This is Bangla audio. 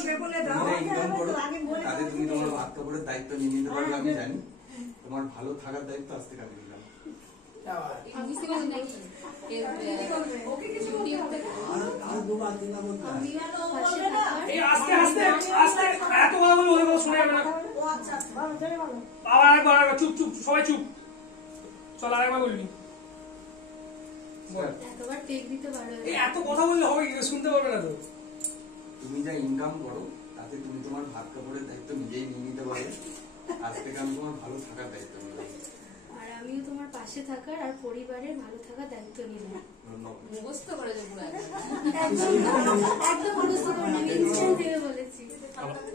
ইনকাম করো, তাতে তুমি তোমার ভাত কাপড়ের দায়িত্ব নিয়ে নিতে পারবে। আমি জানি তোমার ভালো থাকার দায়িত্ব আজ থেকে আমি নিলাম। আস্তে আস্তে আস্তে এত কথা বলে ওই কথা শুনে যাবে না। আবার একবার চুপ চুপ সবাই চুপ। চল আরেকবার বলবি। এত কথা বললে হবে কি, শুনতে পারবে না তো। তুমি যা ইনকাম করো তাতে তুমি তোমার ভাত কাপড়ের দায়িত্ব নিজেই নিয়ে নিতে পারবে। আজ থেকে আমি তোমার ভালো থাকার দায়িত্ব নিলাম। আর আমিও তোমার পাশে থাকার আর পরিবারের ভালো থাকার দায়িত্ব নিলাম। মুখস্থ করে দেবো একদম মুখস্থ করে আমি ইনস্ট্যান্ট থেকে বলেছি। আমাদের